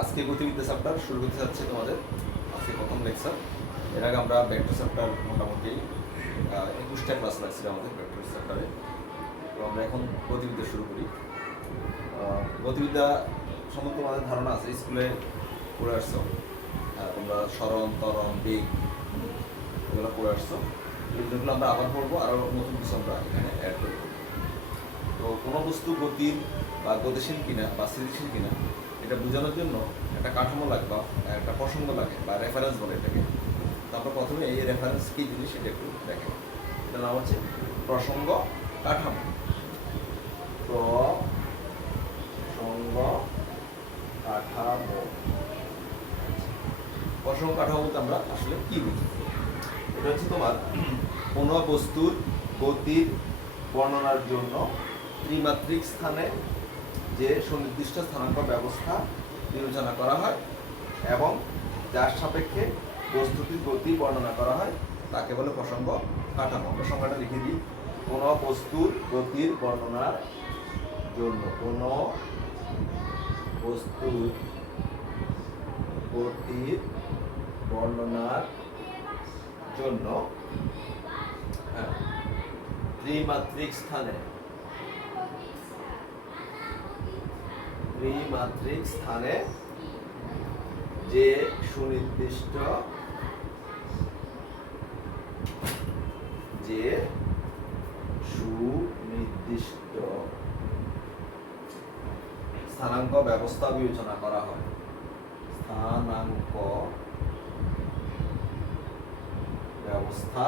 আজকে গতিবিদ্যা চ্যাপ্টার শুরু করতে যাচ্ছে তোমাদের আজকে প্রথম লেকচার। এর আগে আমরা ভেক্টর চ্যাপ্টার মোটামুটি 21টা ক্লাস লাগছিল আমাদের ভেক্টর চ্যাপ্টারে। তো আমরা এখন গতিবিদ্যা শুরু করি। গতিবিদ্যা সম্বন্ধে তোমাদের ধারণা আছে, স্কুলে পড়ে আসছো। তোমরা স্মরণ, ত্বরণ, বেগ এগুলো পড়ে আসছো। এই জিনিসগুলো আমরা আবার পড়বো, আরও নতুন কিছু আমরা এখানে অ্যাড করবো। তো কোনো বস্তু গতির বা গতিশীল কিনা বা স্থিতিশীল কিনা এটা বোঝানোর জন্য একটা কাঠামো লাগবে, একটা প্রসঙ্গ লাগে বা রেফারেন্স বলে এটাকে। তো আমরা প্রথমে এই রেফারেন্স কী জিনিস সেটা একটু দেখেন। এটার নাম হচ্ছে প্রসঙ্গ কাঠামো। প্রসঙ্গ কাঠামো। প্রসঙ্গ কাঠামো বলতে আমরা আসলে কী বুঝি? এটা হচ্ছে তোমার কোনো বস্তুর গতির বর্ণনার জন্য ত্রিমাত্রিক স্থানে যে সুনির্দিষ্ট স্থানাঙ্ক ব্যবস্থা বিবেচনা করা হয় এবং যার সাপেক্ষে বস্তুটির গতি বর্ণনা করা হয় তাকে বলে প্রসঙ্গ কাঠামো। আমরা সংজ্ঞাটা লিখে দিই। কোনো বস্তুর গতির বর্ণনার জন্য কোনো বস্তুর গতির বর্ণনার জন্য ত্রিমাত্রিক স্থানে যে সুনির্দিষ্ট স্থানাঙ্ক ব্যবস্থা বিবেচনা করা হয়। স্থানাঙ্ক ব্যবস্থা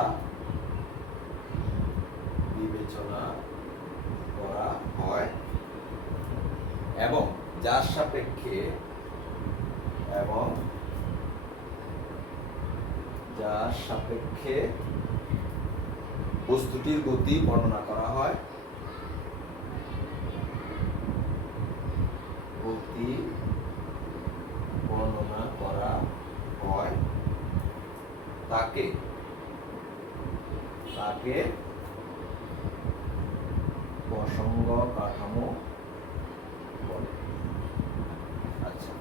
বিবেচনা করা হয় এবং যার সাপেক্ষে বস্তুটির গতি বর্ণনা করা হয় তাকে প্রসঙ্গ কাঠামো বলে। আচ্ছা,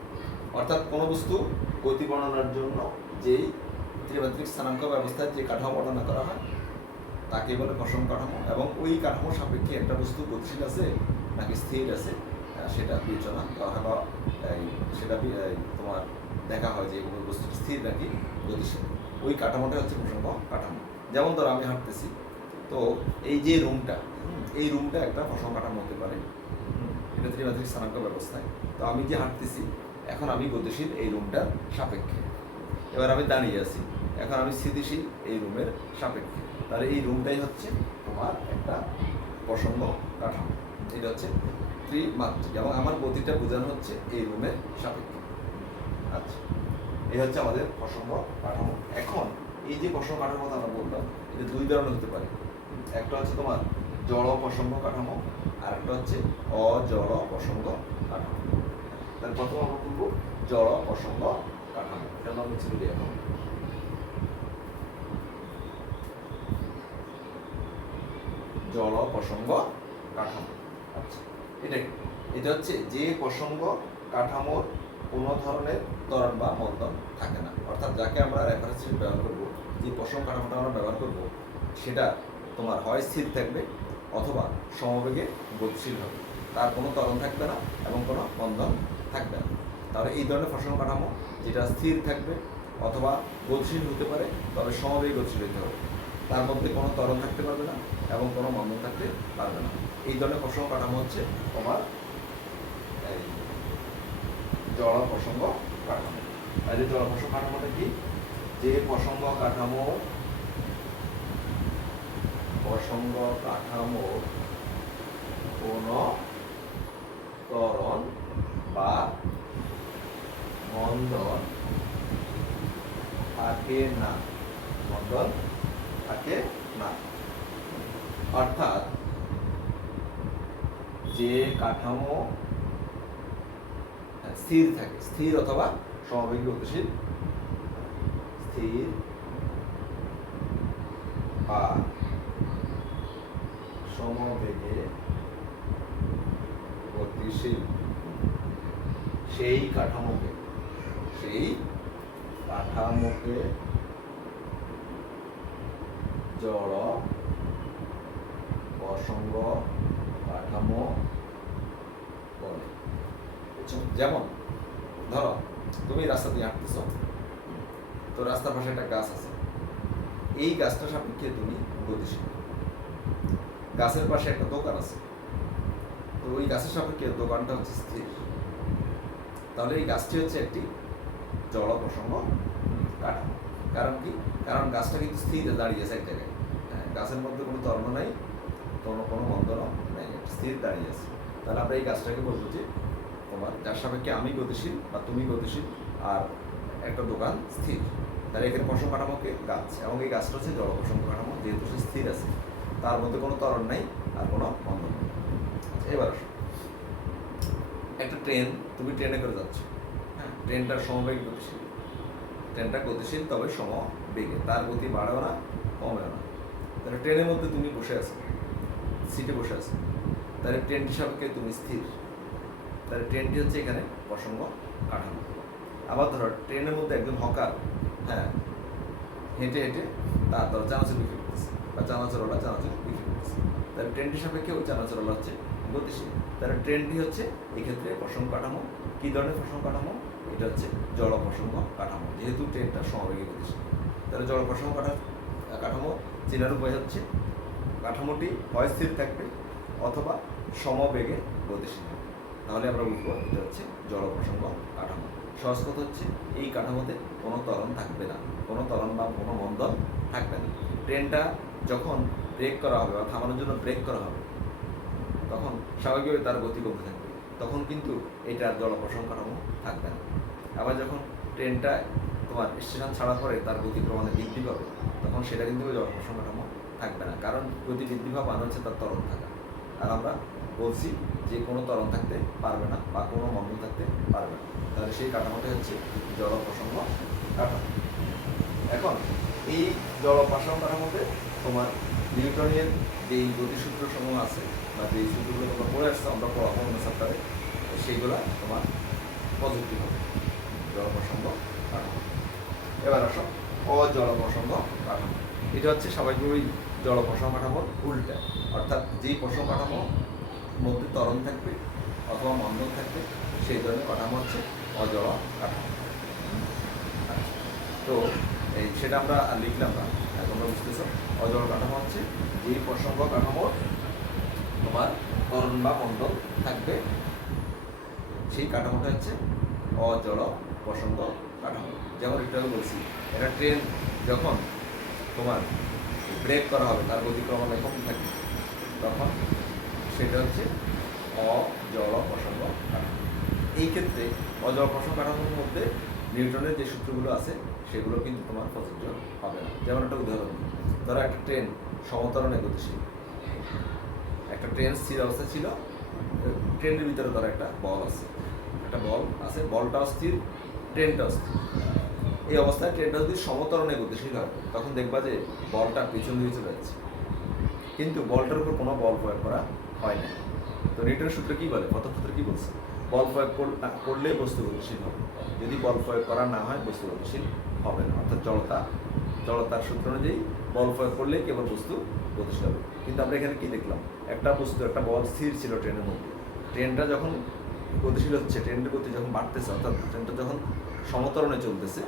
অর্থাৎ কোনো বস্তু গতি বর্ণনার জন্য যেই ত্রিমাত্রিক স্থানাঙ্ক ব্যবস্থায় যে কাঠামো বর্ণনা করা হয় তাকে বলে প্রসঙ্গ কাঠামো, এবং ওই কাঠামোর সাপেক্ষে একটা বস্তু গতিশীল আছে নাকি স্থির আছে সেটা বিবেচনা করা হয় বা সেটা তোমার দেখা হয় যে কোনো বস্তু স্থির নাকি গতিশীল। ওই কাঠামোটা হচ্ছে প্রসঙ্গ কাঠামো। যেমন ধরো আমি হাঁটতেছি, তো এই যে রুমটা একটা প্রসঙ্গ কাঠামো হতে পারে। এটা ত্রিমাত্রিক স্থানাঙ্ক ব্যবস্থায়। তো আমি যে হাঁটতেছি, এখন আমি গতিশীল এই রুমটার সাপেক্ষে। এবার আমি দাঁড়িয়ে আছি, এখন আমি স্থিতিশীল এই রুমের সাপেক্ষে। তাহলে এই রুমটাই হচ্ছে তোমার একটা প্রসঙ্গ কাঠামো। এটা হচ্ছে ত্রিমাত্রিক এবং আমার গতিটা বোঝানো হচ্ছে এই রুমের সাপেক্ষে। আচ্ছা, এই হচ্ছে আমাদের প্রসঙ্গ কাঠামো। এখন এই যে প্রসঙ্গ কাঠামো কথা আমরা বললাম, এটা দুই ধরনের হতে পারে। একটা হচ্ছে তোমার জড় প্রসঙ্গ কাঠামো, আর একটা হচ্ছে অজড় প্রসঙ্গ কাঠামো। তাহলে প্রথম আমরা বলবো জড় প্রসঙ্গ কাঠামো। এটা নাম হচ্ছে এখন জড় প্রসঙ্গ কাঠামো। আচ্ছা, এটা হচ্ছে যে প্রসঙ্গ কাঠামোর কোনো ধরনের ত্বরণ বা মন্দন থাকে না। অর্থাৎ যাকে আমরা রেফারেন্স হিসেবে ব্যবহার করবো, যে প্রসঙ্গ কাঠামোটা আমরা ব্যবহার করবো সেটা তোমার হয় স্থির থাকবে অথবা সমবেগে গতিশীল হবে। তার কোনো ত্বরণ থাকবে না এবং কোনো মন্দন থাকবে না। তাহলে এই ধরনের প্রসঙ্গ কাঠামো যেটা স্থির থাকবে অথবা গতিশীল হতে পারে, তবে সমবেগে গতিশীল হতে হবে। তার মধ্যে কোনো ত্বরণ থাকতে পারবে না এবং কোনো মন্দন থাকতে পারবে না। এই ধরনের প্রসঙ্গ কাঠামো হচ্ছে তোমার জড় প্রসঙ্গ কাঠামো। আর এই জড় প্রসঙ্গ কাঠামোটা কি? যে প্রসঙ্গ কাঠামোর কোনো ত্বরণ বা মন্দন থাকে না। অর্থাৎ যে কাঠামো স্থির থাকে, স্থির অথবা সমবেগে গতিশীল, স্থির বা সমবেগে গতিশীল, সেই কাঠামোকে সেই কাঠামোকে জড় অসঙ্গ কাঠামো বলে। বুঝছো? যেমন ধরো তুমি রাস্তা দিয়ে হাঁটতেছো, তো রাস্তার পাশে একটা গাছ আছে, এই গাছটার সাপেক্ষে তুমি গতিশীল। গাছের পাশে একটা দোকান আছে, তো ওই গাছের সাপেক্ষে দোকানটা হচ্ছে স্থির। তাহলে এই গাছটি হচ্ছে একটি জড় প্রসঙ্গ কাঠামো। কারণ কি? কারণ গাছটা কিন্তু স্থির দাঁড়িয়ে আছে এক জায়গায়। গাছের মধ্যে কোনো তরণ নাই, কোনো মন্দন নাই, স্থির দাঁড়িয়ে আছে। তাহলে আমরা এই গাছটাকে বলবো যে তোমার যার সাপেক্ষে আমি গতিশীল বা তুমি গতিশীল আর একটা দোকান স্থির। তাহলে এখানে প্রসঙ্গ কাঠামোকে গাছ, এবং এই গাছটা হচ্ছে জড় প্রসঙ্গ কাঠামো, যেহেতু সে স্থির আছে, তার মধ্যে কোনো ত্বরণ নাই আর কোনো মন্দন নেই। এবার আসো, একটা ট্রেন, তুমি ট্রেনে করে যাচ্ছ, হ্যাঁ, ট্রেনটার সমবেগে গতিশীল, ট্রেনটা গতিশীল তবে সমবেগে, তার গতি বাড়েও না কমেও না। তাহলে ট্রেনের মধ্যে তুমি বসে আছো, সিটে বসে আছো, তাহলে ট্রেনটি সাপেক্ষে তুমি স্থির, তাহলে ট্রেনটি হচ্ছে এখানে প্রসঙ্গ কাঠামো। আবার ধরো ট্রেনের মধ্যে একজন হকার, হ্যাঁ, হেঁটে হেঁটে তার ধরো চানাচুর বিক্রি করতেছে, বা চানাচুরওয়ালা চানাচুর বিক্রি করতেছে, তাহলে ট্রেনটির সাপেক্ষে ওই চানাচুরওয়ালা হচ্ছে গতিশীল। তাহলে ট্রেনটি হচ্ছে এক্ষেত্রে প্রসঙ্গ কাঠামো। কী ধরনের প্রসঙ্গ কাঠামো? এটা হচ্ছে জড় প্রসঙ্গ কাঠামো, যেহেতু ট্রেনটা সমবেগে গতিশীল। তাহলে জড় প্রসঙ্গ কাঠামো চেনার উপায় হচ্ছে কাঠামোটি হয় স্থির থাকবে অথবা সমবেগে গতিশীল হবে। তাহলে আমরা বুঝবো এটা হচ্ছে জড় প্রসঙ্গ কাঠামো। সহজ কথা হচ্ছে এই কাঠামোতে কোনো ত্বরণ থাকবে না, কোনো ত্বরণ বা কোনো মন্দন থাকবে না। ট্রেনটা যখন ব্রেক করা হবে বা থামানোর জন্য ব্রেক করা হবে, তখন স্বাভাবিকভাবে তার গতি কমতে থাকবে, তখন কিন্তু এটার জড় প্রসঙ্গ কাঠামো থাকবে না। আবার যখন ট্রেনটা তোমার স্টেশন ছাড়ার পরে তার গতি ক্রমান্বয়ে বৃদ্ধি পাবে, তখন সেটা কিন্তু ওই জড় প্রসঙ্গ কাঠামো থাকবে না, কারণ গতি বৃদ্ধি পাওয়া মানে হচ্ছে তার ত্বরণ থাকা। আর আমরা বলছি যে কোনো ত্বরণ থাকতে পারবে না বা কোনো মন্দন থাকতে পারবে না, তাহলে সেই কাঠামোটা হচ্ছে জড় প্রসঙ্গ কাঠামো। এখন এই জড় প্রসঙ্গ কাঠামোতে তোমার নিউটনের যেই গতিসূত্র সমূহ আছে বা যেই সূত্রগুলো তোমরা পড়ে আসছো, আমরা পড়াবো অন্য চ্যাপ্টারে, সেইগুলো তোমার প্রযুক্তি হবে জড় প্রসঙ্গ কাঠামো। এবার আসো অজড় প্রসঙ্গ কাঠামো। এটা হচ্ছে স্বাভাবিকভাবেই জড় প্রসঙ্গ কাঠামোর উল্টা, অর্থাৎ যেই প্রসঙ্গ কাঠামো মধ্যে ত্বরণ থাকবে অথবা মন্দন থাকবে, সেই ধরনের কাঠামো হচ্ছে অজড় কাঠামো। তো এই সেটা আমরা লিখলাম না, তোমরা বুঝতেছো। অজড় কাঠামো হচ্ছে যেই প্রসঙ্গ কাঠামোর তোমার ত্বরণ বা মন্দন থাকবে, সেই কাঠামোটা হচ্ছে অজড় প্রসঙ্গ কাঠামো। যেমন একটু আগে বলছি, একটা ট্রেন যখন তোমার ব্রেক করা হবে, তার গতি ক্রমান্বয়ে কমতে থাকবে, তখন সেটা হচ্ছে অজড় প্রসঙ্গ কাঠামো। এই ক্ষেত্রে অজড় প্রসঙ্গ কাঠামোর মধ্যে নিউটনের যে সূত্রগুলো আছে সেগুলো কিন্তু তোমার প্রযোজ্য হবে না। যেমন একটা উদাহরণ, ধরো একটা ট্রেন সমতরণে গতিশীল, একটা ট্রেন স্থির অবস্থায় ছিল, ট্রেনের ভিতরে ধরো একটা বল আছে, বলটাও স্থির, ট্রেনটাও স্থির। এই অবস্থায় ট্রেনটা যদি সমতরণে গতিশীল হয়, তখন দেখবা যে বলটা পিছন দিকে চলে যাচ্ছে, কিন্তু বলটার উপর কোনো বল প্রয়োগ করা হয় না। তো নিউটনের সূত্র কি বলে, প্রথম সূত্র কি বলছে? বল প্রয়োগ করলে বস্তু গতিশীল হবে, যদি বল প্রয়োগ করা না হয় বস্তু গতিশীল হবে না। অর্থাৎ জড়তার সূত্র অনুযায়ী বল প্রয়োগ করলে কেবল বস্তু গতিশীল হবে। কিন্তু আমরা এখানে কি দেখলাম, একটা বল স্থির ছিল ট্রেনের মধ্যে, ট্রেনটা যখন গতিশীল হচ্ছে, ট্রেনের গতি যখন বাড়তেছে, অর্থাৎ ট্রেনটা যখন সমতরণে চলতেছে,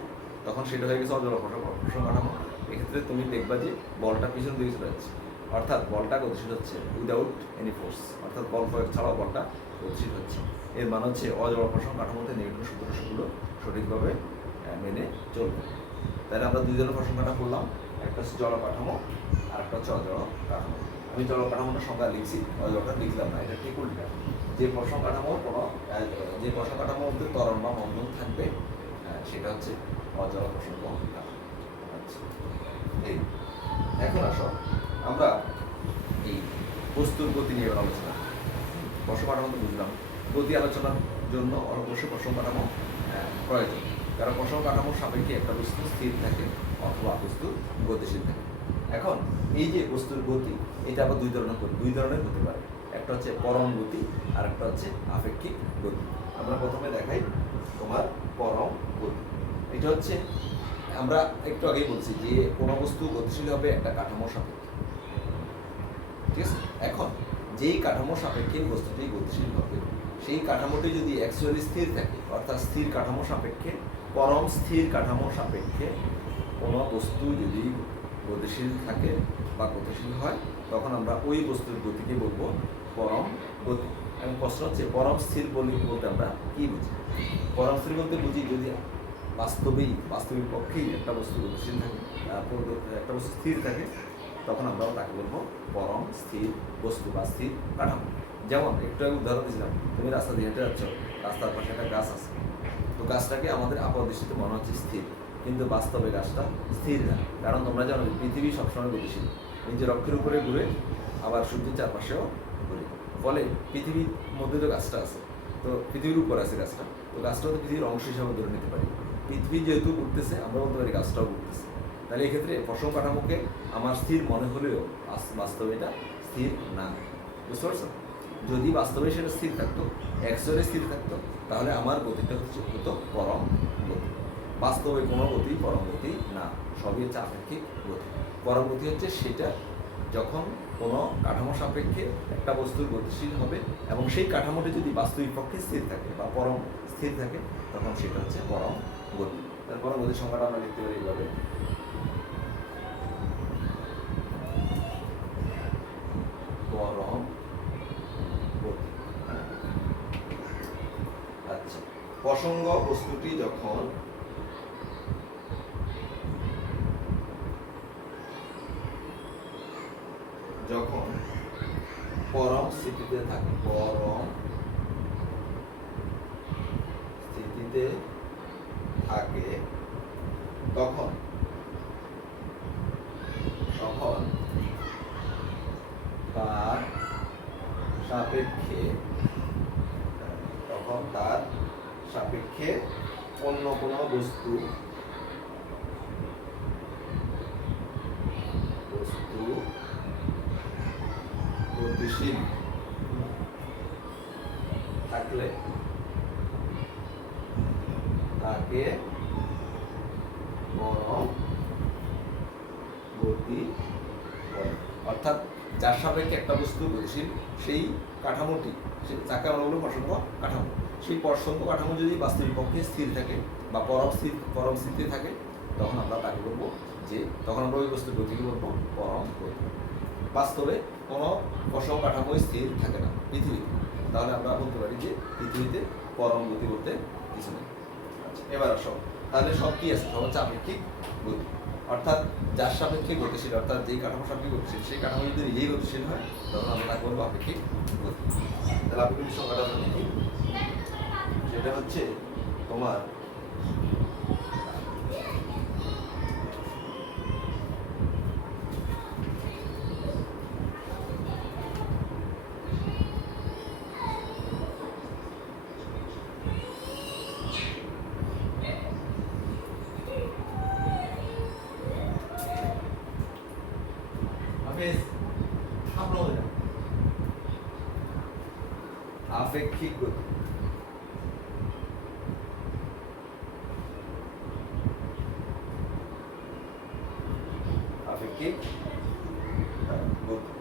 তখন সেটা হয়ে গেছে অজড় প্রসঙ্গ কাঠামো। এক্ষেত্রে তুমি দেখবা যে বলটা পিছন দিকে চলে যাচ্ছে, অর্থাৎ বলটা গতিশীল হচ্ছে উইদাউট এনি ফোর্স, অর্থাৎ বল প্রয়োগ ছাড়াও বলটা গতিশীল হচ্ছে। এর মানে হচ্ছে অজড় প্রসঙ্গ কাঠামোতে নিউটনের সূত্রগুলো সঠিকভাবে মেনে চলবে। তাহলে আমরা দুই ধরনের প্রসঙ্গ কাঠামো পড়লাম, একটা হচ্ছে জড় কাঠামো আর একটা হচ্ছে অজড় কাঠামো। আমি জড় কাঠামোটা সংজ্ঞা লিখছি, অজড়টা লিখলাম না, এটা ঠিক উল্টা। যে প্রসঙ্গ কাঠামোর মধ্যে ত্বরণ বা মন্দন থাকবে, সেটা হচ্ছে অজড় প্রসঙ্গ কাঠামো। আচ্ছা, এই এখন আসো আমরা এই বস্তুর গতি নিয়ে আলোচনা। প্রসঙ্গ কাঠামো তো বুঝলাম, গতি আলোচনার জন্য অবশ্যই প্রসঙ্গ কাঠামো প্রয়োজন, কারণ প্রসঙ্গ কাঠামোর সাপেক্ষে একটা বস্তু স্থির থাকে অথবা বস্তু গতিশীল থাকে। এখন এই যে বস্তুর গতি, এটা আবার দুই ধরনের হতে পারে। একটা হচ্ছে পরম গতি আর একটা হচ্ছে আপেক্ষিক গতি। আমরা প্রথমে দেখাই তোমার পরম গতি। এটা হচ্ছে আমরা একটু আগেই বলছি যে কোনো বস্তু গতিশীল হবে একটা কাঠামো সাপেক্ষে, ঠিক আছে। এখন যেই কাঠামো সাপেক্ষে বস্তুটি গতিশীল হবে, সেই কাঠামোটি যদি অ্যাকচুয়ালি স্থির থাকে, অর্থাৎ স্থির কাঠামো সাপেক্ষে, পরম স্থির কাঠামো সাপেক্ষে কোনো বস্তু যদি গতিশীল থাকে বা গতিশীল হয়, তখন আমরা ওই বস্তুর গতিকে বলবো পরম গতি। এবং প্রশ্ন হচ্ছে পরম স্থির বলতে আমরা কি বুঝি? পরম স্থির বলতে বুঝি যদি বাস্তবিক পক্ষেই একটা বস্তু গতিশীল থাকে, একটা বস্তু স্থির থাকে, তখন আমরাও তাকে বলবো পরম স্থির বস্তু বা স্থির কাঠামো। যেমন একটু আগে উদাহরণ দিয়েছিলাম, তুমি রাস্তা দিয়ে হেঁটে যাচ্ছ, রাস্তার পাশে একটা গাছ আছে, তো গাছটাকে আমাদের আপাতদৃষ্টিতে মনে হচ্ছে স্থির, কিন্তু বাস্তবে গাছটা স্থির না। কারণ তোমরা জানো পৃথিবী সবসময় গতিশীল, নিজের অক্ষের উপরে ঘুরে আবার সূর্যের চারপাশেও ঘুরে। ফলে পৃথিবীর মধ্যে তো গাছটা আছে, তো পৃথিবীর উপর আছে গাছটা, তো গাছটাও তো পৃথিবীর অংশ হিসাবে ধরে নিতে পারি। পৃথিবী যেহেতু ঘুরতেছে, আমরা বলতে পারি গাছটাও ঘুরতেছে। তাহলে এক্ষেত্রে পশম কাঠামোকে আমার স্থির মনে হলেও বাস্তবে এটা স্থির না। বুঝতে পারছো? যদি বাস্তবে সেটা স্থির থাকতো, অ্যাকচুয়ালি স্থির থাকতো, তাহলে আমার গতিটা হতো পরম গতি। বাস্তবে কোনো গতি পরম গতি না, সবই হচ্ছে আপেক্ষিক গতি। পরম গতি হচ্ছে সেটা যখন কোনো কাঠামো সাপেক্ষে একটা বস্তুর গতিশীল হবে এবং সেই কাঠামোটি যদি বাস্তবিক পক্ষে স্থির থাকে বা পরম স্থির থাকে, তখন সেটা হচ্ছে পরম গতি। তার পরম গতির সংজ্ঞাটা আমরা লিখতে পারি এইভাবে, পরম গতি। আচ্ছা, প্রসঙ্গ বস্তুটি যখন পরম স্থিতিতে থাকে, পরম স্থিতিতে থাকে, তখন তার সাপেক্ষে অন্য কোনো বস্তু গতিশীল থাকলে তাকে পরম গতি বলে। অর্থাৎ যার সাপেক্ষে একটা বস্তু গতিশীল, সেই কাঠামোটি, যাকে আমরা বলবো প্রসঙ্গ কাঠামো, সেই প্রসঙ্গ কাঠামো যদি বাস্তবিক পক্ষে স্থির থাকে বা পরম স্থিতি থাকে, তখন আমরা তাকে বলবো যে, তখন আমরা ওই বস্তুর গতিকে বলবো পরম গতি। বাস্তবে কোনো প্রসঙ্গ কাঠামোই স্থির থাকে না পৃথিবীতে, তাহলে আমরা বলতে পারি যে পৃথিবীতে পরম গতি বলতে কিছু নেই। আচ্ছা, এবার আসো, তাহলে সব কি আছে? সব হচ্ছে আপেক্ষিক গতি। অর্থাৎ যার সাপেক্ষে গতিশীল, অর্থাৎ যেই কাঠামো সাপেক্ষে গতিশীল, সেই কাঠামো যদি নিজেই গতিশীল হয়, তখন আমরা তাকে বলবো আপেক্ষিক গতি। তাহলে আপেক্ষিক সংখ্যাটা আমরা লিখি, সেটা হচ্ছে তোমার আপেক্ষিক গতি। আপেক্ষিক গতি।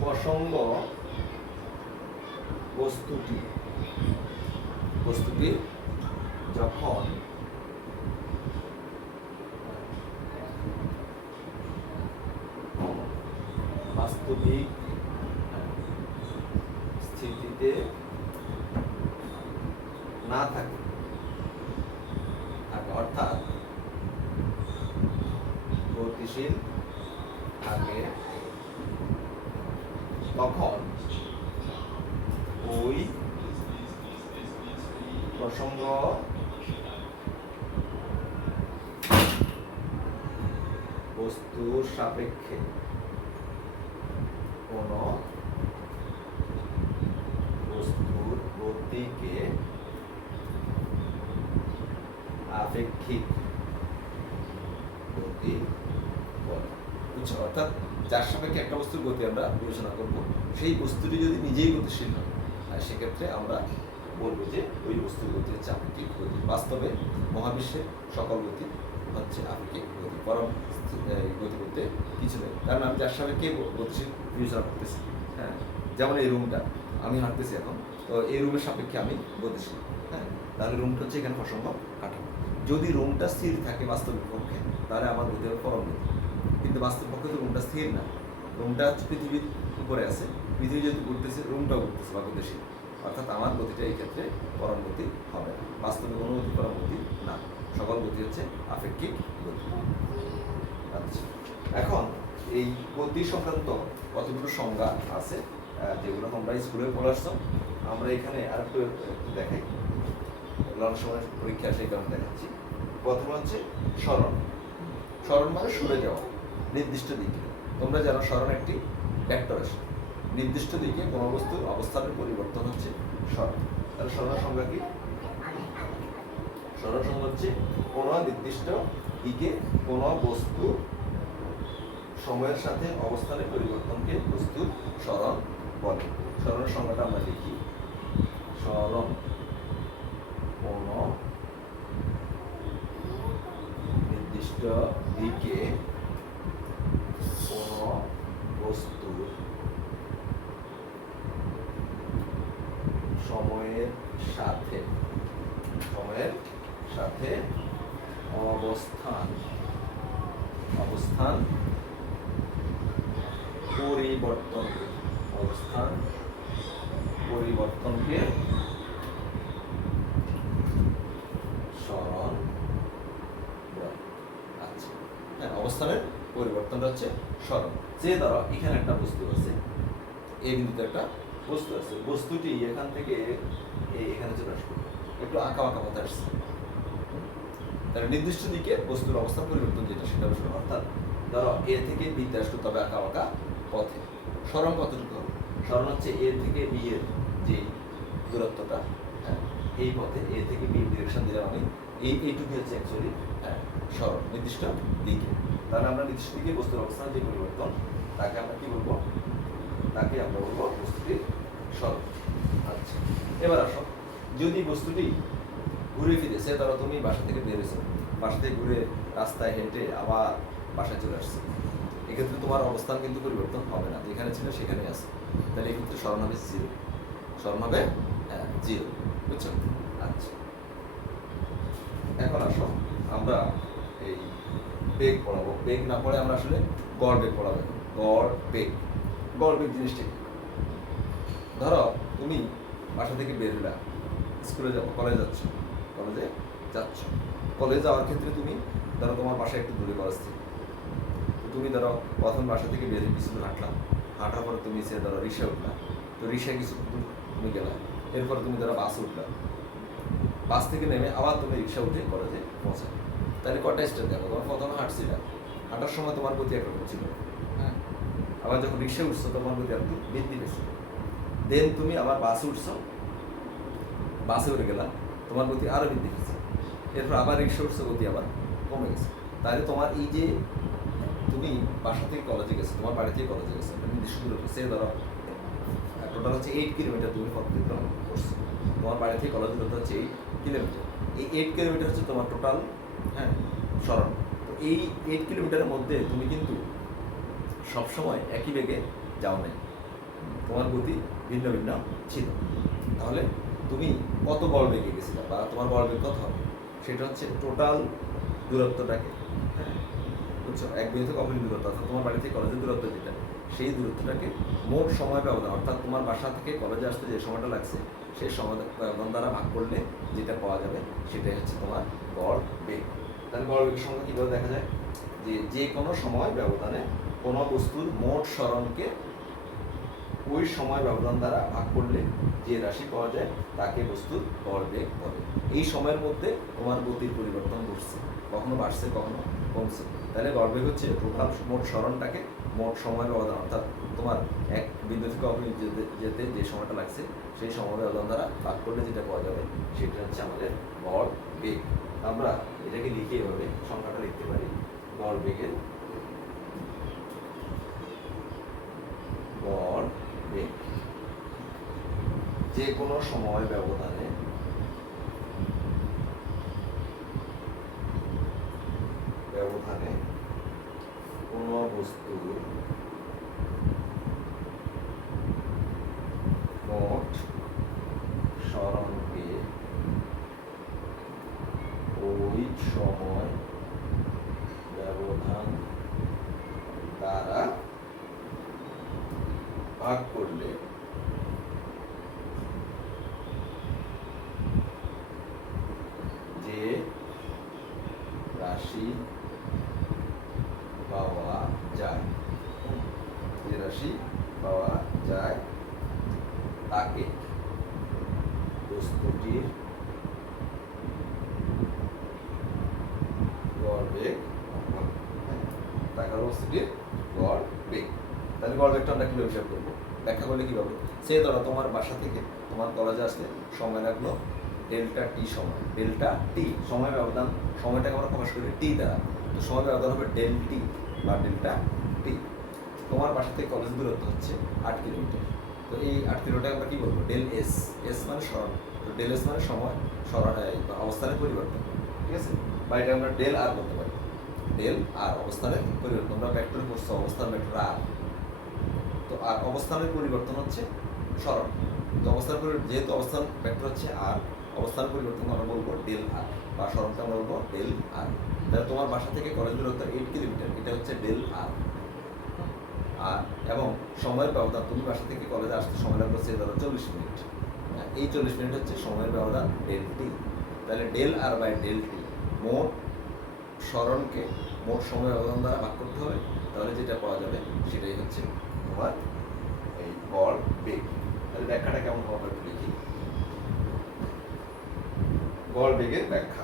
প্রসঙ্গ বস্তুটি যখন বাস্তবিক স্থিতিতে না থাকে, অর্থাৎ গতিশীল থাকে, তখন ওই প্রসঙ্গ বস্তুর সাপেক্ষে কোন বস্তুর গতিকে আপেক্ষিক গতি বলে। বুঝছো? অর্থাৎ যার সাপেক্ষে একটা বস্তুর গতি আমরা বিবেচনা করব, সেই বস্তুটি যদি নিজেই গতিশীল হয়, সেক্ষেত্রে আমরা বলবো যে ওই বস্তুর গতি হচ্ছে আপেক্ষিক গতি। বাস্তবে মহাবিশ্বের সকল গতি হচ্ছে আপেক্ষিক গতি, পরম গতি বলতে কিছু নেই। কারণ আমি যার সাপেক্ষে গতিশীল বিবেচনা করতেছি, হ্যাঁ, যেমন এই রুমটা আমি হাঁটতেছি এখন, তো এই রুমের সাপেক্ষে আমি গতিশীল, হ্যাঁ, তাহলে রুমটা হচ্ছে এখানে প্রসঙ্গ কাঠামো। যদি রুমটা স্থির থাকে বাস্তবিক পক্ষে, তাহলে আমার গতি হবে পরম গতি। কিন্তু বাস্তব পক্ষে তো রুমটা স্থির না, রুমটা হচ্ছে পৃথিবীর উপরে আছে, পৃথিবী যদি ঘুরতেছে রুমটাও ঘুরতেছে বা গতিশীল, অর্থাৎ আমার গতিটা এই ক্ষেত্রে পরম গতি হবে না। বাস্তবে কোনো গতি পরম গতি না, সকল গতি হচ্ছে আপেক্ষিক গতি। আচ্ছা, এখন এই গতি সংক্রান্ত কতগুলো সংজ্ঞা আছে যেগুলো তোমরা স্কুলে পড়ে আসছো। আমরা এখানে আর একটু দেখাই, অনেক সময় পরীক্ষা সেই কারণে দেখাচ্ছি। প্রথমে হচ্ছে স্মরণ। স্মরণ মানে সরে যাওয়া নির্দিষ্ট দিকে। তোমরা জানো স্মরণ একটি ভেক্টর রাশি, নির্দিষ্ট দিকে কোনো বস্তুর অবস্থানের পরিবর্তন হচ্ছে স্মরণ। তাহলে স্মরণের সংজ্ঞা কি? স্মরণ সংজ্ঞা হচ্ছে কোনো নির্দিষ্ট দিকে কোনো বস্তু সময়ের সাথে অবস্থানের পরিবর্তনকে বস্তুর স্মরণ বলে। স্মরণের সংজ্ঞাটা আমরা লিখি। স্মরণ কোনো নির্দিষ্ট দিকে কোনো বস্তুর সময়ের সাথে অবস্থান পরিবর্তনকে স্মরণ বলে। আচ্ছা, হ্যাঁ, অবস্থানের পরিবর্তনটা হচ্ছে স্মরণ। যে ধরো এখানে একটা বস্তু আছে, এই বিন্দুতে একটা বস্তু আছে, বস্তুটি এখান থেকে এখানে চলে আসবে, একটু আঁকা বাঁকা পথে আসছে, তাহলে নির্দিষ্ট দিকে বস্তুর অবস্থান পরিবর্তন যেটা সেটা স্মরণ। অর্থাৎ ধরো এ থেকে বিতে আসলো, তবে আঁকা বাঁকা পথে। স্মরণ কতটুকু হবে? স্মরণ হচ্ছে এ থেকে বি এর যে দূরত্বটা, হ্যাঁ, এই পথে এ থেকে বি ডিরেকশন দিলাম আমি, এইটুকু হচ্ছে অ্যাকচুয়ালি, হ্যাঁ, স্মরণ নির্দিষ্ট দিকে। তাহলে আমরা নির্দিষ্ট দিকে বস্তুর অবস্থান যে পরিবর্তন, তাকে আমরা কি বলবো? তাকে আমরা বলবো বস্তুটির স্মরণ। আচ্ছা, এবার আসো, যদি বস্তুটি ঘুরে ফিরে, সে ধরো তুমি বাসা থেকে বেরিয়েছো, বাসা থেকে ঘুরে রাস্তায় হেঁটে আবার বাসায় চলে আসছে, এক্ষেত্রে তোমার অবস্থান কিন্তু পরিবর্তন হবে না, যেখানে ছিল সেখানে আছে। তাহলে এক্ষেত্রে স্মরণ হবে জিরো। স্মরণ হবে জিরো, বুঝছো? আচ্ছা, এখন আসো আমরা এই বেগ পড়াবো। বেগ না পড়ে আমরা আসলে গড় বেগ পড়াবো। গড় বেগ জিনিসটা কি? ধরো তুমি বাসা থেকে বের হলে স্কুলে যাবো, কলেজে যাওয়ার ক্ষেত্রে তুমি ধরো তোমার বাসায় একটু দূরে কলেজ থেকে, তুমি ধরো প্রথম বাসা থেকে বেরিয়ে কিছু দূর হাঁটার পরে তুমি সে ধরো রিক্সায় উঠলা, তো রিক্সায় কিছু দূর তুমি গেলা, এরপর তুমি ধরো বাসে উঠলা, বাস থেকে নেমে আবার তুমি রিক্সা উঠে কলেজে পৌঁছাবে। তাহলে কটা স্টেপ দেখো, তোমার প্রথমে হাঁটছিলা, হাঁটার সময় তোমার গতি একরকম ছিল, হ্যাঁ, আবার যখন রিক্সায় উঠছো তোমার গতি একটু বৃদ্ধি পেয়েছে, দেন তুমি আবার বাসে উঠে গেলা, তোমার গতি আরো বৃদ্ধি পেয়েছে, এরপর আবার রিক্সা উঠছো, গতি আবার কমে গেছে। তাহলে তোমার এই যে তুমি বাসা থেকে কলেজে গেছো, তোমার বাড়ি থেকে কলেজে গেছো, নির্দিষ্ট দূরত্ব, সে ধরো টোটাল হচ্ছে 8 কিলোমিটার তুমি পথ অতিক্রম করছো, তোমার বাড়ি থেকে কলেজ দূরত্ব হচ্ছে 8 কিলোমিটার। এই 8 কিলোমিটার হচ্ছে তোমার টোটাল, হ্যাঁ, স্মরণ। তো এই 8 কিলোমিটারের মধ্যে তুমি কিন্তু সবসময় একই বেগে যাও নাই, তোমার গতি ভিন্ন ভিন্ন ছিল। তাহলে তুমি কত বল বেগে গেছিলে বা তোমার বল বেগ কত হবে, সেটা হচ্ছে টোটাল দূরত্বটাকে, হ্যাঁ, বুঝছো, এক বিন্দু থেকে অপর দূরত্ব, অর্থাৎ তোমার বাড়ি থেকে কলেজের দূরত্ব যেটা, সেই দূরত্বটাকে মোট সময় ব্যবধান, অর্থাৎ তোমার বাসা থেকে কলেজে আসতে যে সময়টা লাগছে সেই সময় ব্যবধান দ্বারা ভাগ করলে যেটা পাওয়া যাবে সেটাই হচ্ছে তোমার গড় বেগ। তাহলে গড় বেগের সংখ্যা কীভাবে দেখা যায়? যে কোনো সময় ব্যবধানে কোনো বস্তুর মোট স্মরণকে ওই সময় ব্যবধান দ্বারা ভাগ করলে যে রাশি পাওয়া যায় তাকে বস্তুর গড় বেগ বলে। এই সময়ের মধ্যে তোমার গতির পরিবর্তন ঘটছে, কখনো বাড়ছে কখনো কমছে, তাহলে গড় বেগ হচ্ছে টোটাল মোট স্মরণটাকে মোট সময় ব্যবধান, অর্থাৎ তোমার এক বিন্দু থেকে অপর যেতে যে সময়টা লাগছে সেই সময় ব্যবধান দ্বারা ভাগ করলে যেটা পাওয়া যাবে সেটা হচ্ছে আমাদের গড় বেগ। আমরা এটাকে লিখে এভাবে সংখ্যাটা লিখতে পারি, গড় বেগের গড় বেগ যে কোনো সময় ব্যবধানে ব্যবধানে কোন বস্তুর মোট সরণকে ওই সময় ব্যবধান দ্বারা ভাগ করলে যে রাশি পাওয়া যায় তাকে বস্তুটির গড় বেগ তাহলে গড় বেগটা আমরা কিভাবে হিসাব করবো, ব্যাখ্যা করলে কিভাবে? সে ধরো তোমার বাসা থেকে তোমার কলেজে আসতে সময় লাগলো ডেল্টা টি সময়, ডেল্টা টি সময় ব্যবধান, সময়টাকে আমরা প্রকাশ করি টি দ্বারা, তো সময় ব্যবধান হবে ডেল টি বা ডেল্টা টি। তোমার বাসা থেকে কলেজ দূরত্ব হচ্ছে 8 কিলোমিটার, তো এই 8 কিলোমিটার আমরা কি বলবো? ডেল এস, এস মানে সরণ, তো ডেল এস মানে সময় সরণ অবস্থানের পরিবর্তন, ঠিক আছে? বা এটা আমরা ডেল আর বলতে পারি, ডেল আর অবস্থানের পরিবর্তন, আমরা ভেক্টর করছি অবস্থান ভেক্টর আর, তো আর অবস্থানের পরিবর্তন হচ্ছে সরণ, তো অবস্থান যেহেতু অবস্থান ভেক্টর হচ্ছে আর, অবস্থান পরিবর্তন আমরা বলবো ডেল আর, বা সরণকে আমরা বলবো ডেল আর। তাহলে তোমার বাসা থেকে কলেজ দূরত্ব 8 কিলোমিটার, এটা হচ্ছে ডেল আর। আর এবং সময়ের ব্যবধান, তুমি বাসা থেকে কলেজে আসতে সময় লাগবে ধরো 40 মিনিট, এই 40 মিনিট হচ্ছে সময়ের ব্যবধান ডেল টি। তাহলে del R by del T মোট সরণকে মোট সময় ব্যবধান দ্বারা ভাগ করতে হবে, তাহলে যেটা পাওয়া যাবে সেটাই হচ্ছে তোমার এই গড় বেগ। তাহলে ব্যাখ্যাটা কেমন হবে একটু লিখি, গড় বেগের ব্যাখ্যা।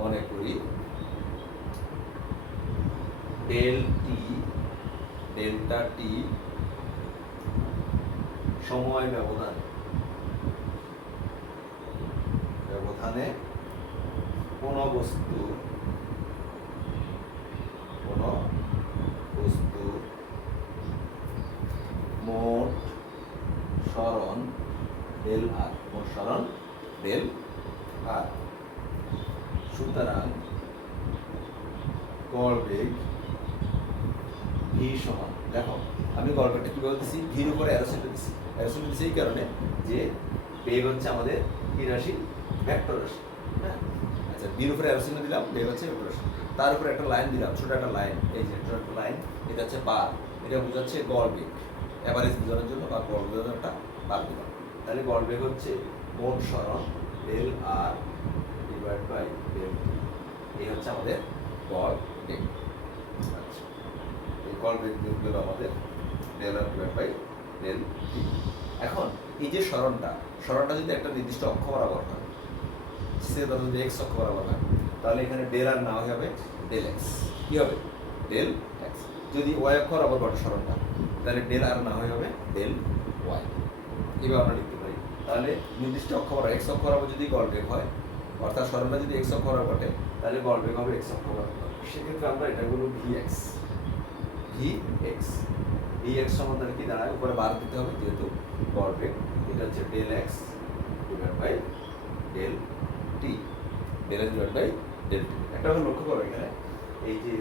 মনে করি ডেল টি ডেল্টা টি সময় ব্যবধানে কোন বস্তু মোট সরণ ডেল আর, সুতরাং গড় বেগ ভি সমান, দেখো আমি গড় বেগটা কি বলতেছি, ভির উপরে অ্যারোসিলটা দিচ্ছি, অ্যারোসিলটা দিচ্ছি এই কারণে যে বেগ হচ্ছে আমাদের কি রাশি? ভেক্টর রাশি, হ্যাঁ। আচ্ছা, ভির উপরে অ্যারোসিলটা দিলাম, বেগ হচ্ছে ভেক্টর রাশি, তার উপরে একটা লাইন দিলাম, ছোট একটা লাইন, এই যে ছোট একটা লাইন, এটা হচ্ছে বার, এটা বোঝাচ্ছে গড় বেগ, অ্যাভারেজ বোঝানোর জন্য বা গড় বোঝানোর একটা বার দিলাম। তাহলে গড় বেগ হচ্ছে মোট সরণ del R divide by del T, এই হচ্ছে আমাদের গড় বেগ। আচ্ছা, এই গড় বেগ দিল আমাদের del R divide by del T. এখন এই যে সরণটা যদি একটা নির্দিষ্ট অক্ষ বরাবর হয়, সে ধরো যদি এক্স অক্ষ বরাবর হয়, তাহলে এখানে ডেল আর না হবে ডেল এক্স, কি হবে? Del x. যদি ওয়াই অক্ষ বরাবর ঘটে সরণটা, তাহলে ডেল আর না হবে ডেল ওয়াই, এভাবে আমরা লিখতে পারি। তাহলে নির্দিষ্ট অক্ষ বরাবর এক্স অক্ষ বরাবর যদি গড় বেগ হয়, অর্থাৎ সরণটা যদি এক্স অক্ষ বরাবর ঘটে, তাহলে গড় বেগ হবে এক্স অক্ষ বরাবর, সেক্ষেত্রে আমরা এটা বলবো ভি এক্স। ভি এক্স সমাধান কি দাঁড়ায়? উপরে বার দিতে হবে, যেহেতু গড় বেগ, এটা হচ্ছে del X divide by del T, del X divide by del T. একটা কথা লক্ষ্য করো, এখানে এই যে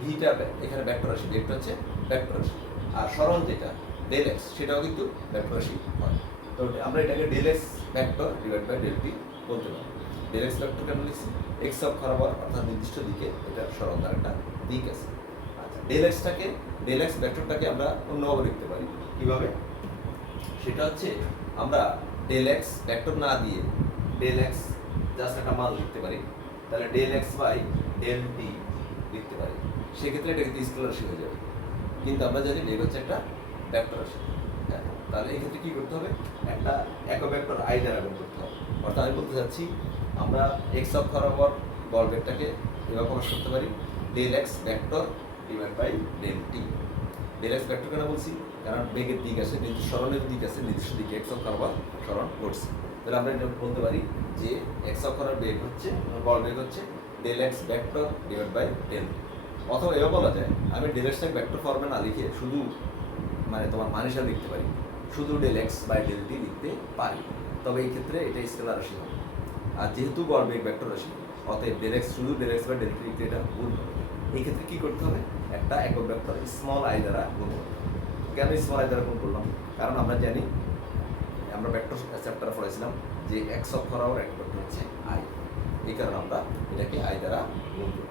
ভিটা এখানে ভেক্টর রাশি, ভেক্টর হচ্ছে ভেক্টর রাশি, আর সরণ যেটা ডেল এক্স সেটাও কিন্তু ভেক্টর রাশি হয়। তো আমরা এটাকে del X vector divide by del T বলতে পারি। ডেল এক্স ভেক্টর কেন লিখছি? এক্স অক্ষ বরাবর অর্থাৎ নির্দিষ্ট দিকে, এটা সরণ তার একটা দিক আছে। আচ্ছা, ডেল এক্স ভেক্টরটাকে আমরা অন্যভাবে লিখতে পারি, কিভাবে? সেটা হচ্ছে আমরা ডেল এক্স ভেক্টর না দিয়ে ডেল এক্স জাস্ট একটা মান লিখতে পারি, তাহলে del X by del T লিখতে পারি, সেক্ষেত্রে এটা কিন্তু স্কেলার রাশি হয়ে যাবে। কিন্তু আমরা জানি বেগ হচ্ছে একটা ভেক্টর রাশি, হ্যাঁ। তাহলে এই ক্ষেত্রে কি করতে হবে? একটা একক ভেক্টর আই দ্বারা গুণ করতে হবে। অর্থাৎ আমি বলতে চাচ্ছি আমরা এক্স অক্ষ বরাবর গড় বেগটাকে এভাবে প্রকাশ করতে পারি, del X vector divide by del T. Del X vector কেন বলছি? কারণ বেগের দিক আছে, নির্দিষ্ট সরণের দিক আছে, নির্দিষ্ট দিকে এক্স অক্ষ বরাবর সরণ ঘটছে। তাহলে আমরা এটা বলতে পারি যে এক্স অক্ষর বেগ হচ্ছে, গড় বেগ হচ্ছে del X vector divide by del T. অথবা এও বলা যায় আমি ডেল এক্সটাকে ভেক্টর ফর্মে না লিখে শুধু মানে তোমার মান হিসাবে লিখতে পারি, শুধু del X by del T লিখতে পারি, তবে এই ক্ষেত্রে এটা স্কেলার রাশি হবে। আর যেহেতু গড় বেগ ভেক্টর রাশি, অতএব ডেল এক্স শুধু del X by del T লিখতে এটা গুণ হবে। এই ক্ষেত্রে কী করতে হবে, একটা একক ভেক্টর স্মল আই দ্বারা গুণ করতে হবে। কেন স্মল আই দ্বারা গুণ করলাম, কারণ আমরা জানি, আমরা ভেক্টর চ্যাপ্টারে পড়েছিলাম যে এক্স অক্ষ বরাবর এক ভেক্টর হচ্ছে আই, এই কারণে আমরা এটাকে আই দ্বারা গুণ করি।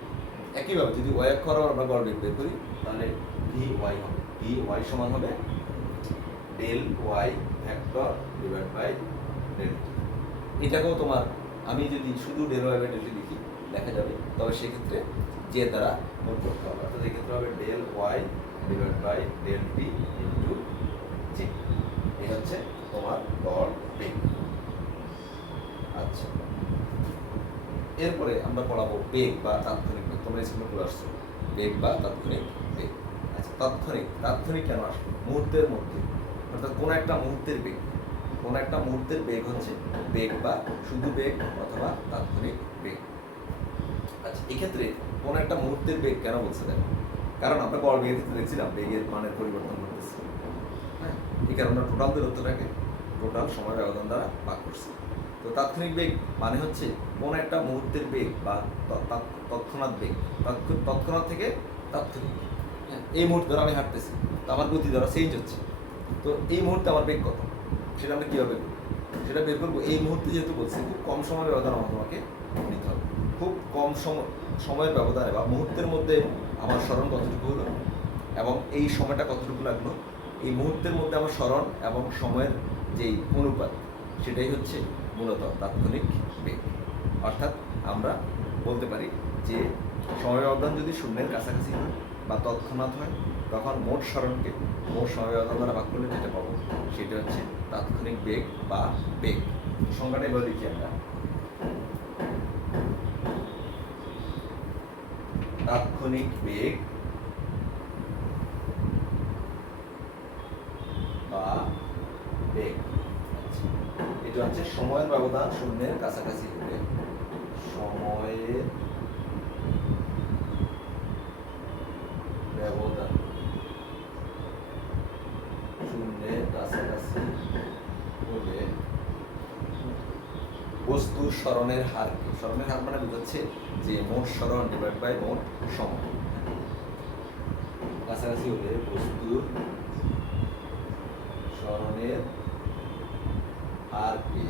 একইভাবে যদি ওয়াই অক্ষ বরাবর আমরা গড় বেগ বের করি, তাহলে ভি ওয়াই হবে, ভি ওয়াই সমান হবে del Y vector divide by del T. এটাকেও তোমার, আমি যদি শুধু del Y by del T লিখি লেখা যাবে, তবে সেক্ষেত্রে যে দ্বারা গুণ করতে হবে, অর্থাৎ এক্ষেত্রে হবে del Y divide by del T into J. এই হচ্ছে তোমার গড় বেগ। আচ্ছা, এরপরে আমরা পড়াবো বেগ বা তাৎক্ষণিক বেগ। তোমরা স্কুলে পড়ে আসছো বেগ বা তাৎক্ষণিক বেগ। আচ্ছা, তাৎক্ষণিক কেন আসবে, মুহূর্তের মধ্যে, অর্থাৎ কোনো একটা মুহূর্তের বেগ, কোনো একটা মুহূর্তের বেগ হচ্ছে বেগ বা শুধু বেগ অথবা তাৎক্ষণিক বেগ। আচ্ছা, এক্ষেত্রে কোনো একটা মুহূর্তের বেগ কেন বলছে দেখো, কারণ আমরা গড় বেগের ক্ষেত্রে দেখছিলাম বেগের মানের পরিবর্তন ঘটতেছে। হ্যাঁ, এই কারণে আমরা টোটাল দূরত্বটাকে টোটাল সময় ব্যবধান দ্বারা ভাগ করছি। তো তাৎক্ষণিক বেগ মানে হচ্ছে কোনো একটা মুহূর্তের বেগ বা তৎক্ষণাৎ বেগ, তৎক্ষণাৎ থেকে তাৎক্ষণিক। হ্যাঁ, এই মুহূর্তে ধরো আমি হাঁটতেছি, তো আমার গতি ধরো চেঞ্জ হচ্ছে, তো এই মুহূর্তে আমার বেগ কত, সেটা আমরা কীভাবে করবো, সেটা বের করবো। এই মুহূর্তে যেহেতু বলছি, খুব কম সময় ব্যবধান তোমাকে নিতে হবে। খুব কম সময়ের ব্যবধানে বা মুহূর্তের মধ্যে আমার স্মরণ কতটুকু হলো এবং এই সময়টা কতটুকু লাগলো, এই মুহূর্তের মধ্যে আমার স্মরণ এবং সময়ের যেই অনুপাত, সেটাই হচ্ছে মূলত তাৎক্ষণিক বেগ। অর্থাৎ আমরা বলতে পারি যে সময় ব্যবধান যদি শূন্যের কাছাকাছি হয় বা তৎক্ষণাৎ হয়, তখন মোট স্মরণকে মোট সময় ব্যবধান দ্বারা ভাগ করলে যেটা পাবো সেটা হচ্ছে তাৎক্ষণিক বেগ বা বেগ। সংজ্ঞাটা এবার লিখি আমরা, তাৎক্ষণিক বেগ বা বেগ, এটা হচ্ছে সময়ের ব্যবধান শূন্যের কাছাকাছি হলে, সময়ের ব্যবধান শূন্যের কাছাকাছি হলে বস্তুর স্মরণের হার। স্মরণের হার মানে বোঝাচ্ছে যে মোট স্মরণ ডিভাইড বাই মোট সময়। কাছাকাছি হলে বস্তুর স্মরণের হারকে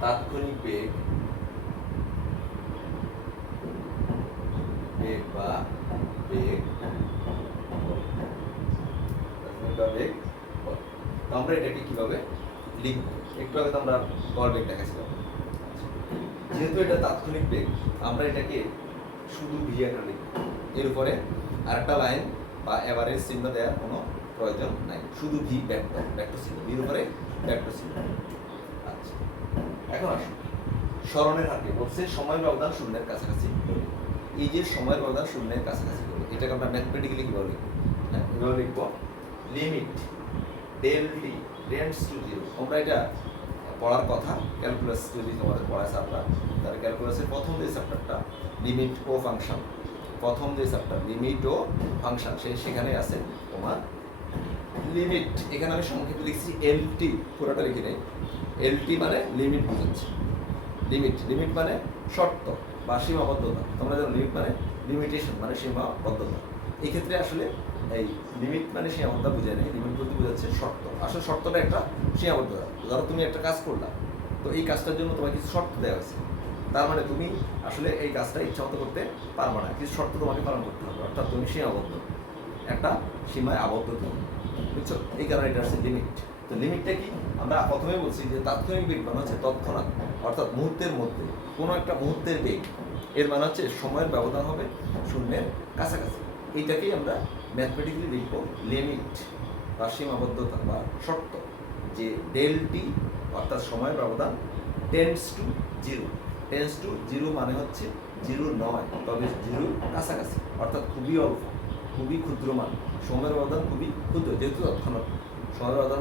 তাৎক্ষণিক বেগ বা বেগ আমরা এটাকে কিভাবে লিখব, একটু আগে তো আমরা গড় বেগ দেখাচ্ছিলাম। যেহেতু এটা তাৎক্ষণিক বেগ, আমরা এটাকে শুধু ভি আকারে লিখব, এর উপরে আরেকটা লাইন বা এভারেজ চিহ্ন দেওয়ার কোনো প্রয়োজন নাই, শুধু ভি ভেক্টর চিহ্ন, ভির উপরে ভেক্টর চিহ্ন। আচ্ছা, এখন আসুন স্মরণের হারকে বলছে সময় ব্যবধান শূন্যের কাছাকাছি হলে। এই যে সময়ের ব্যবধান শূন্যের কাছাকাছি হলে, এটাকে আমরা ম্যাথমেটিক্যালি কীভাবে লিখব, হ্যাঁ এভাবে লিখব, limit del T tends to zero. তোমরা এটা পড়ার কথা, ক্যালকুলাস যদি তোমাদের পড়ায় আপনার, তার ক্যালকুলাসের প্রথম যে চ্যাপ্টারটা লিমিট ও ফাংশন, প্রথম যে চ্যাপ্টার লিমিট ও ফাংশন, সেখানে আছে তোমার লিমিট। এখানে আমি সংক্ষেপে লিখছি এলটি, পুরোটা লিখি নেই। এলটি মানে লিমিট বোঝাচ্ছে, লিমিট মানে শর্ত বা সীমাবদ্ধতা। তোমরা জানো লিমিট মানে লিমিটেশন মানে সীমাবদ্ধতা। এই ক্ষেত্রে আসলে এই লিমিট মানে সীমাবদ্ধতা বোঝায় নেই, লিমিট বলতে বোঝাচ্ছে শর্ত। আসলে শর্তটা একটা সীমাবদ্ধতা। ধরো তুমি একটা কাজ করলা, তো এই কাজটার জন্য তোমাকে কিছু শর্ত দেওয়া হয়েছে, তার মানে তুমি আসলে এই কাজটা ইচ্ছামতো করতে পারবে না, কিছু শর্ত তোমাকে পালন করতে হবে, অর্থাৎ তুমি সীমাবদ্ধ, একটা সীমায় আবদ্ধ তুমি, বুঝছো? এই কারণে এটা হচ্ছে লিমিট। তো লিমিটটা কি, আমরা প্রথমে বলছি যে তাৎক্ষণিক বেগ মানে হচ্ছে তৎক্ষণাৎ, অর্থাৎ মুহূর্তের মধ্যে কোনো একটা মুহূর্তের বেগ, এর মানে হচ্ছে সময়ের ব্যবধান হবে শূন্যের কাছাকাছি। এইটাকেই আমরা ম্যাথমেটিক্যালি লিখব লিমিট বা সীমাবদ্ধতা বা শর্ত, যে ডেল টি অর্থাৎ সময়ের ব্যবধান tends to zero. Tends to zero মানে হচ্ছে জিরো নয়, তবে জিরোর কাছাকাছি, অর্থাৎ খুবই অল্প, খুবই ক্ষুদ্র মান। সময়ের ব্যবধান খুবই ক্ষুদ্র, যেহেতু তৎক্ষণাৎ সময়ের ব্যবধান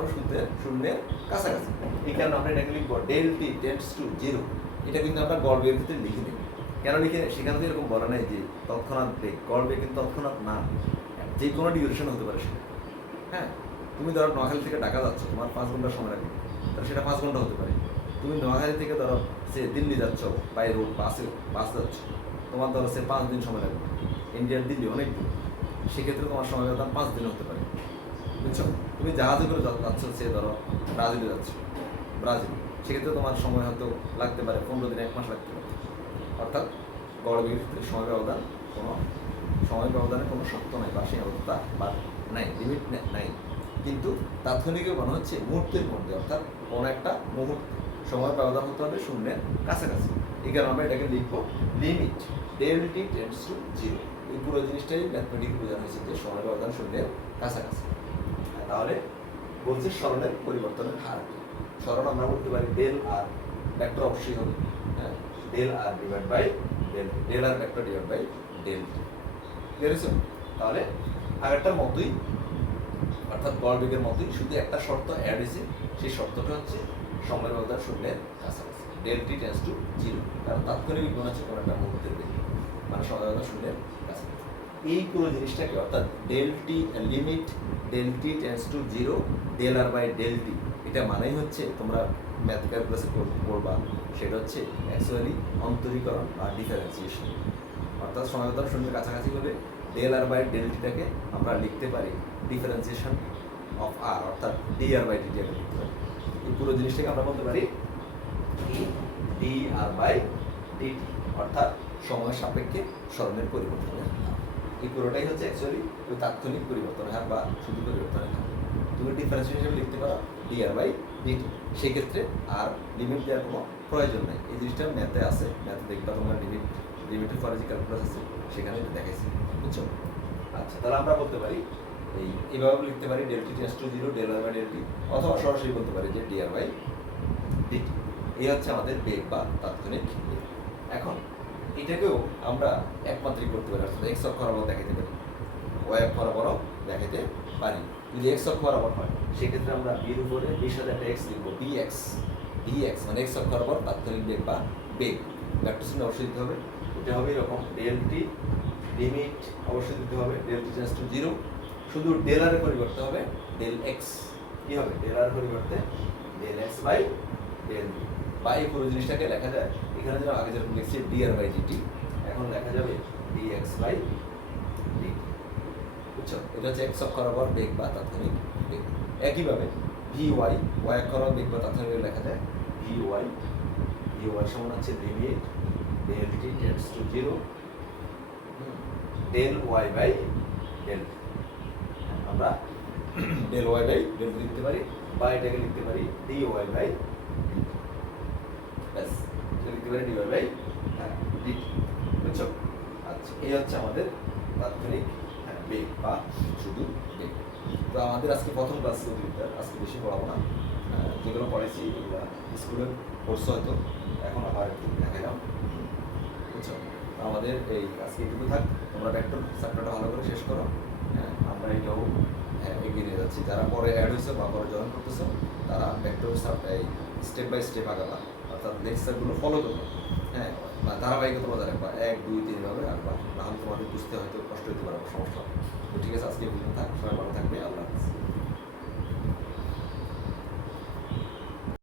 শূন্যের কাছাকাছি। এই কারণে আমরা এটাকে লিখবো del T tends to zero. এটা কিন্তু আমরা গড় বেগের ক্ষেত্রে লিখে নেব। কেন লিখে, সেখানে তো এরকম বলা নেই যে তৎক্ষণাৎ বেগ, গড় বেগ কিন্তু তৎক্ষণাৎ না, যে কোনো ডিউরেশন হতে পারে সেটা। হ্যাঁ, তো তুমি ধরো নোয়াখালী থেকে ঢাকা যাচ্ছ, তোমার 5 ঘন্টা সময় লাগবে, তাহলে সেটা 5 ঘন্টা হতে পারে। তুমি নোয়াখালী থেকে ধরো সে দিল্লি যাচ্ছ, বাই রোড বাস যাচ্ছ, তোমার ধরো সে 5 দিন সময় লাগবে। ইন্ডিয়ার দিল্লি অনেক দূর, সেক্ষেত্রে তোমার সময় ব্যবধান 5 দিন হতে পারে, বুঝছো? তুমি জাহাজে করে যাচ্ছ, সে ধরো ব্রাজিলে যাচ্ছ, ব্রাজিল, সেক্ষেত্রে তোমার সময় হয়তো লাগতে পারে 15 দিন, 1 মাস লাগতে পারে। অর্থাৎ গড় বেগের ক্ষেত্রে সময় ব্যবধানের কোনো শর্ত নাই বা সীমাবদ্ধতা বা নাই, লিমিট নাই। কিন্তু তাৎক্ষণিকের মানে হচ্ছে মুহূর্তের মধ্যে, অর্থাৎ কোনো একটা মুহূর্তে সময় ব্যবধান হতে হবে শূন্যের কাছাকাছি। এই কারণে আমরা এটাকে লিখবো limit del T tends to 0। এই পুরো জিনিসটাই ম্যাথমেটিক্স বোঝানো হয়েছে যে সময় ব্যবধান শূন্যের কাছাকাছি। তাহলে বলছে সরণের পরিবর্তনের হার কি? সরণ আমরা বলতে পারি ডেল আর, ভেক্টর অবশ্যই হবে, হ্যাঁ, del R divide by del R vector divide by del T. Clear হয়েছে? তাহলে আগেরটার মতোই, অর্থাৎ গড় বেগের মতোই, শুধু একটা শর্ত অ্যাড হয়েছে। সেই শর্তটা হচ্ছে সময়ের ব্যবধান শূন্যের কাছাকাছি, ডেল টি টেন্ডস টু 0। কারণ তাৎক্ষণিক বিজ্ঞান হচ্ছে কোনো একটা মুহূর্তের বেগ, মানে সময় ব্যবধান শূন্যের কাছাকাছি। এই পুরো জিনিসটাকে, অর্থাৎ del T limit del T tends to 0 del R by del T, এটা মানেই হচ্ছে তোমরা ম্যাথ ক্যালকুলাসে পড়বা, সেটা হচ্ছে অ্যাকচুয়ালি অন্তরীকরণ বা ডিফারেন্সিয়েশন। অর্থাৎ সময় ব্যবধান শূন্যের কাছাকাছি হলে ডেল আর বাই ডেল টিটাকে আমরা লিখতে পারি ডিফারেন্সিয়েশন অফ আর, অর্থাৎ ডি আর বাই ডিটিটাকে লিখতে পারি। এই পুরো জিনিসটাকে আমরা বলতে পারি ডি আর বাই ডিটি, অর্থাৎ সময়ের সাপেক্ষে সরণের পরিবর্তনের হার। এই পুরোটাই হচ্ছে অ্যাকচুয়ালি ওই তাৎক্ষণিক পরিবর্তনের হার বা শুধু পরিবর্তনের হার। তুমি ডিফারেন্সিয়েশন হিসেবে লিখতে পারো ডি আর বাই ডিটি। সেক্ষেত্রে আর লিমিট দেওয়ার কোনো প্রয়োজন নেই। এই জিনিসটা ম্যাথে আছে, ম্যাথে দেখবা তোমরা লিমিটের পরে যে ক্যালকুলাস আছে সেখানে এটা দেখাইছি, বুঝছো? আচ্ছা, তাহলে আমরা বলতে পারি এইভাবে লিখতে পারি del T tends to 0 del R by del T, অথবা সরাসরি বলতে পারি যে ডি আর বাই ডিটি। এই হচ্ছে আমাদের বেগ বা তাৎক্ষণিক বেগ। এখন এটাকেও আমরা একমাত্রিক করতে পারি, অর্থাৎ এক্স অক্ষ বরাবর দেখাতে পারি, ওয়াই অক্ষ বরাবর দেখাতে পারি। যদি এক্স অক্ষ বরাবর হয় সেক্ষেত্রে আমরা বির উপরে বির সাথে একটা এক্স লিখবো, ডিএক্স মানে এক্স অক্ষ বরাবর তাৎক্ষণিক বেগ বা বেগ। ভেক্টর চিহ্ন অবশ্যই দিতে হবে, এটা হবে এরকম ডেল টি লিমিট অবশ্যই দিতে হবে ডেল টি টেন্ডস টু 0, শুধু ডেল আর পরিবর্তে হবে ডেল এক্স। কি হবে? ডেল আর পরিবর্তে del X by del T. বা এই পুরো জিনিসটাকে লেখা যায়, এখানে যেন আগে যেরকম লিখছি ডি আর বাই ডিটি, এখন লেখা যাবে ডি এক্স বাই ডিটি, বুঝছো? এটা হচ্ছে এক্স অক্ষ বরাবর বেগ বা তাৎক্ষণিক বেগ। একইভাবে ভি ওয়াই অক্ষ বরাবর বেগ বা তাৎক্ষণিক বেগ লেখা যায় ভি ওয়াই সমান হচ্ছে limit del T tends to 0 del Y by del T. আমরা del Y by del T লিখতে পারি, বা এটাকে লিখতে পারি ডি ওয়াই বাই ব্যাস, এটা লিখতে পারি ডি ওয়াই বাই ডিটি, বুঝছো? আচ্ছা, এই হচ্ছে আমাদের তাৎক্ষণিক বেগ বা শুধু বেগ। তো আমাদের আজকে প্রথম ক্লাস গতিবিদ্যার, আজকে বেশি পড়াবো না, যেগুলো পড়েছি এগুলো স্কুলের কোর্স হয়তো, এখন আবার একটু দেখালাম, বুঝছো? আমাদের এই আজকে এটুকু থাক, তোমরা ভেক্টর চ্যাপ্টারটা ভালো করে শেষ করো। আমরা এটাও এগিয়ে নিয়ে যাচ্ছি। যারা পরে অ্যাড হয়েছে বা পরে জয়েন করতেছো তারা ভেক্টর এই স্টেপ বাই স্টেপ আগাবা, অর্থাৎ লেকচারগুলো ফলো করবে, হ্যাঁ, বা ধারাবাহিকতা বজায় রাখবা, 1 2 3 ভাবে রাখবা, নাহলে তোমাদের বুঝতে হয়তো কষ্ট হতে পারে, সমস্যা। তো ঠিক আছে, আজকে থাক, সবাই ভালো থাকবে, আল্লাহ হাফেজ।